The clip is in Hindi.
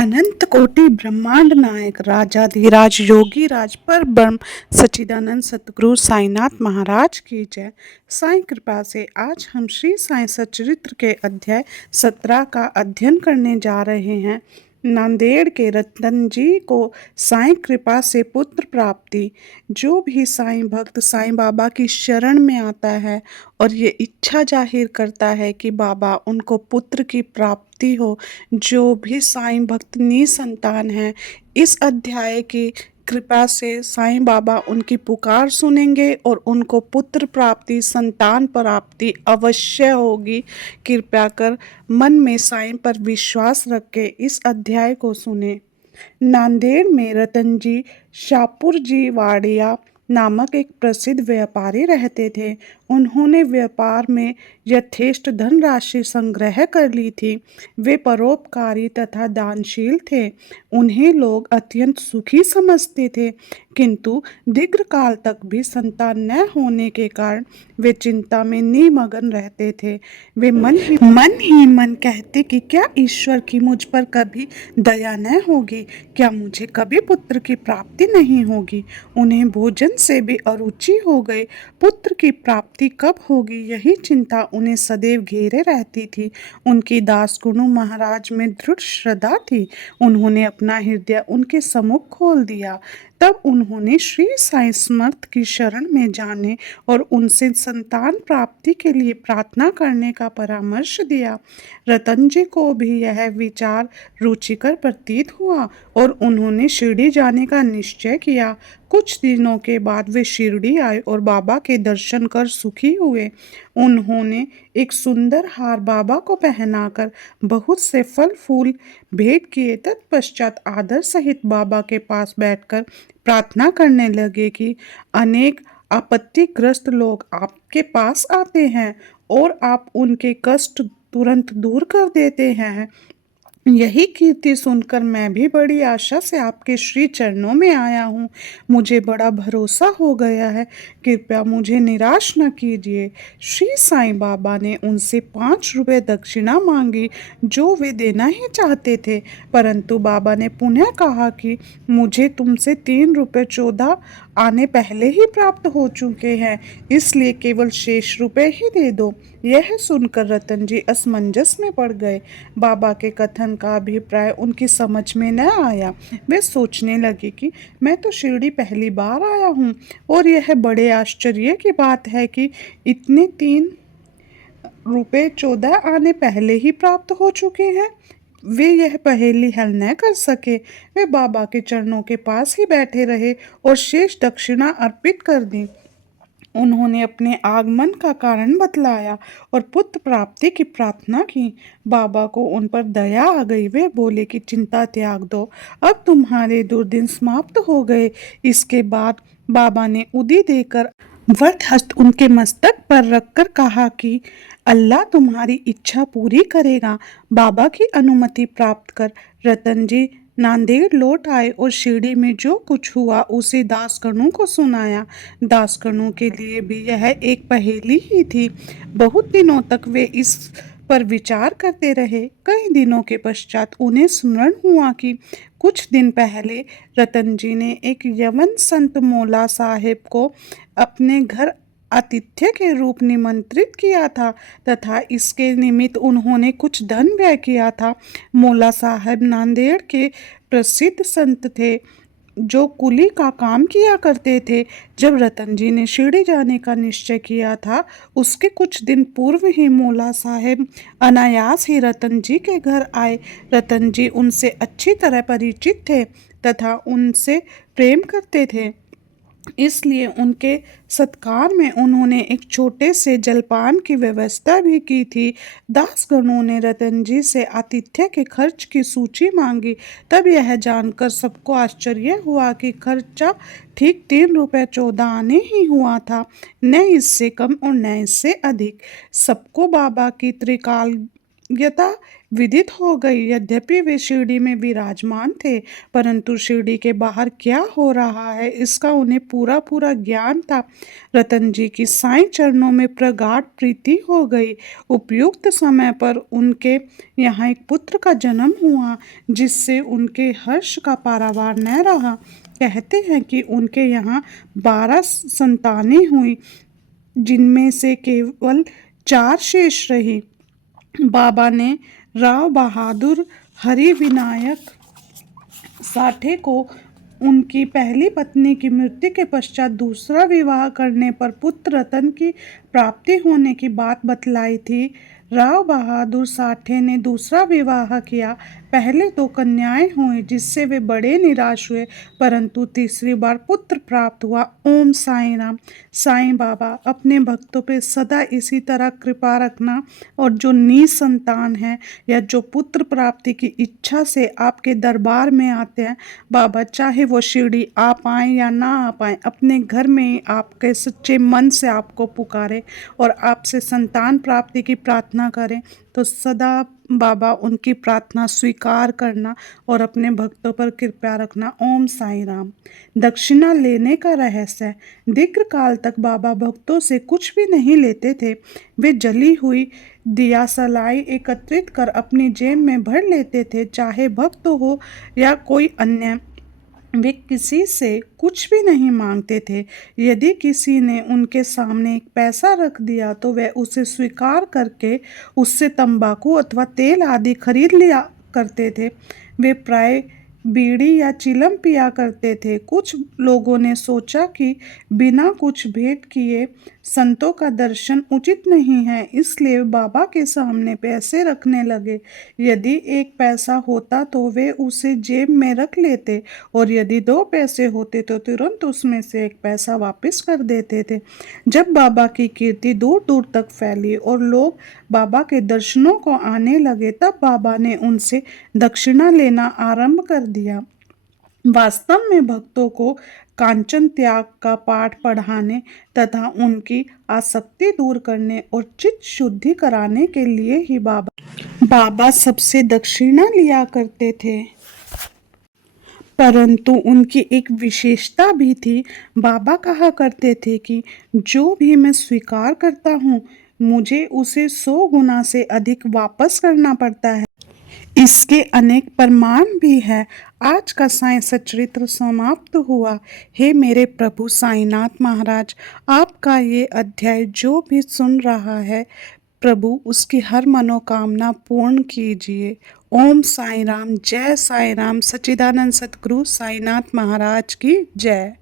अनंत कोटि ब्रह्मांड नायक राजाधिराज योगी राज पर ब्रह्म सच्चिदानंद सतगुरु साईनाथ महाराज की जय। साईं कृपा से आज हम श्री साईं सच्चरित्र के अध्याय 17 का अध्ययन करने जा रहे हैं। नांदेड़ के रतन जी को साईं कृपा से पुत्र प्राप्ति। जो भी साईं भक्त साईं बाबा की शरण में आता है और ये इच्छा जाहिर करता है कि बाबा उनको पुत्र की प्राप्ति हो, जो भी साईं भक्त निसंतान है, इस अध्याय की कृपा से साईं बाबा उनकी पुकार सुनेंगे और उनको पुत्र प्राप्ति, संतान प्राप्ति अवश्य होगी। कृपया कर मन में साईं पर विश्वास रख के इस अध्याय को सुने। नांदेड़ में रतन जी शाहपुर जी वाड़िया नामक एक प्रसिद्ध व्यापारी रहते थे। उन्होंने व्यापार में यथेष्ट धनराशि संग्रह कर ली थी। वे परोपकारी तथा दानशील थे। उन्हें लोग अत्यंत सुखी समझते थे, किंतु दीर्घ काल तक भी संतान न होने के कारण वे चिंता में निमग्न रहते थे। वे मन कहते कि क्या ईश्वर की मुझ पर कभी दया न होगी, क्या मुझे कभी पुत्र की प्राप्ति नहीं होगी। उन्हें भोजन से भी अरुचि हो गई। पुत्र की प्राप्ति कब होगी, यही चिंता उन्हें सदैव घेरे रहती थी। उनकी दासकुनु महाराज में दृढ़ श्रद्धा थी। उन्होंने अपना हृदय उनके सम्मुख खोल दिया। तब उन्होंने श्री साईं समर्थ की शरण में जाने और उनसे संतान प्राप्ति के लिए प्रार्थना करने का परामर्श दिया। रतन जी को भी यह विचार रुचिकर प्रतीत हुआ और उन्होंने शिरडी जाने का निश्चय किया। कुछ दिनों के बाद वे शिरडी आए और बाबा के दर्शन कर सुखी हुए। उन्होंने एक सुंदर हार बाबा को पहनाकर बहुत से फल फूल भेंट किए। तत्पश्चात आदर सहित बाबा के पास बैठकर प्रार्थना करने लगे कि अनेक आपत्तिग्रस्त लोग आपके पास आते हैं और आप उनके कष्ट तुरंत दूर कर देते हैं। यही कीर्ति सुनकर मैं भी बड़ी आशा से आपके श्री चरणों में आया हूँ। मुझे बड़ा भरोसा हो गया है, कृपया मुझे निराश न कीजिए। श्री साईं बाबा ने उनसे 5 रुपये दक्षिणा मांगी, जो वे देना ही चाहते थे, परंतु बाबा ने पुनः कहा कि मुझे तुमसे 3 रुपये 14 आने पहले ही प्राप्त हो चुके हैं, इसलिए केवल शेष रुपए ही दे दो। यह सुनकर रतन जी असमंजस में पड़ गए। बाबा के कथन का अभिप्राय उनकी समझ में न आया। वे सोचने लगे कि मैं तो शिरडी पहली बार आया हूँ और यह बड़े आश्चर्य की बात है कि इतने 3 रुपये 14 आने पहले ही प्राप्त हो चुके हैं। वे यह पहेली हल न कर सके। वे बाबा के चरणों के पास ही बैठे रहे और शेष दक्षिणा अर्पित कर दी। उन्होंने अपने आगमन का कारण बतलाया और पुत्र प्राप्ति की प्रार्थना की। बाबा को उन पर दया आ गई। वे बोले कि चिंता त्याग दो, अब तुम्हारे दुर्दिन समाप्त हो गए। इसके बाद बाबा ने उदी देकर वट हस्त उनके मस्तक पर रखकर कहा कि अल्लाह तुम्हारी इच्छा पूरी करेगा। बाबा की अनुमति प्राप्त कर रतन जी नांदेड़ लौट आए और शिरडी में जो कुछ हुआ उसे दासगणों को सुनाया। दासगणों के लिए भी यह एक पहेली ही थी। बहुत दिनों तक वे इस पर विचार करते रहे। कई दिनों के पश्चात उन्हें स्मरण हुआ कि कुछ दिन पहले रतन जी ने एक यवन संत मौला साहेब को अपने घर आतिथ्य के रूप निमंत्रित किया था तथा इसके निमित्त उन्होंने कुछ धन व्यय किया था। मौला साहब नांदेड़ के प्रसिद्ध संत थे, जो कुली का काम किया करते थे। जब रतन जी ने शिरडी जाने का निश्चय किया था, उसके कुछ दिन पूर्व ही मौला साहेब अनायास ही रतन जी के घर आए। रतन जी उनसे अच्छी तरह परिचित थे तथा उनसे प्रेम करते थे, इसलिए उनके सत्कार में उन्होंने एक छोटे से जलपान की व्यवस्था भी की थी। दासगणों ने रतन जी से आतिथ्य के खर्च की सूची मांगी। तब यह जानकर सबको आश्चर्य हुआ कि खर्चा ठीक 3 रुपये 14 आने ही हुआ था, न इससे कम और न इससे अधिक। सबको बाबा की त्रिकाल यथा विदित हो गई। यद्यपि वे शिरडी में विराजमान थे, परंतु शिरडी के बाहर क्या हो रहा है इसका उन्हें पूरा पूरा ज्ञान था। रतन जी की साईं चरणों में प्रगाढ़ प्रीति हो गई। उपयुक्त समय पर उनके यहाँ एक पुत्र का जन्म हुआ, जिससे उनके हर्ष का पारावार न रहा। कहते हैं कि उनके यहाँ 12 संतानें हुई, जिनमें से केवल 4 शेष रही। बाबा ने राव बहादुर हरि विनायक साठे को उनकी पहली पत्नी की मृत्यु के पश्चात दूसरा विवाह करने पर पुत्र रतन की प्राप्ति होने की बात बतलाई थी। राव बहादुर साठे ने दूसरा विवाह किया। पहले 2 कन्याएं हुई, जिससे वे बड़े निराश हुए, परंतु तीसरी बार पुत्र प्राप्त हुआ। ओम साईं राम। साईं बाबा अपने भक्तों पे सदा इसी तरह कृपा रखना, और जो निसंतान है या जो पुत्र प्राप्ति की इच्छा से आपके दरबार में आते हैं, बाबा चाहे वो शिरडी आ पाएँ या ना आ पाएँ, अपने घर में ही आपके सच्चे मन से आपको पुकारे और आपसे संतान प्राप्ति की प्रार्थना करें, तो सदा बाबा उनकी प्रार्थना स्वीकार करना और अपने भक्तों पर कृपा रखना। ओम साईं राम। दक्षिणा लेने का रहस्य। दीर्घ काल तक बाबा भक्तों से कुछ भी नहीं लेते थे। वे जली हुई दियासलाई एकत्रित कर अपनी जेब में भर लेते थे। चाहे भक्त हो या कोई अन्य, वे किसी से कुछ भी नहीं मांगते थे। यदि किसी ने उनके सामने एक पैसा रख दिया तो वे उसे स्वीकार करके उससे तंबाकू अथवा तेल आदि खरीद लिया करते थे। वे प्राय बीड़ी या चिलम पिया करते थे। कुछ लोगों ने सोचा कि बिना कुछ भेंट किए संतों का दर्शन उचित नहीं है, इसलिए बाबा के सामने पैसे रखने लगे। यदि 1 पैसा होता तो वे उसे जेब में रख लेते, और यदि 2 पैसे होते तो तुरंत उसमें से 1 पैसा वापस कर देते थे। जब बाबा की कीर्ति दूर दूर तक फैली और लोग बाबा के दर्शनों को आने लगे, तब बाबा ने उनसे दक्षिणा लेना आरंभ कर दिया। वास्तव में भक्तों को कांचन त्याग का पाठ पढ़ाने तथा उनकी आसक्ति दूर करने और चित्त शुद्धि कराने के लिए ही बाबा सबसे दक्षिणा लिया करते थे। परंतु उनकी एक विशेषता भी थी। बाबा कहा करते थे कि जो भी मैं स्वीकार करता हूँ, मुझे उसे 100 गुना से अधिक वापस करना पड़ता है। इसके अनेक प्रमाण भी है। आज का साईं सच्चरित्र समाप्त हुआ। हे मेरे प्रभु साईनाथ महाराज, आपका ये अध्याय जो भी सुन रहा है, प्रभु उसकी हर मनोकामना पूर्ण कीजिए। ओम साईं राम। जय साईं राम। सच्चिदानंद सतगुरु साईनाथ महाराज की जय।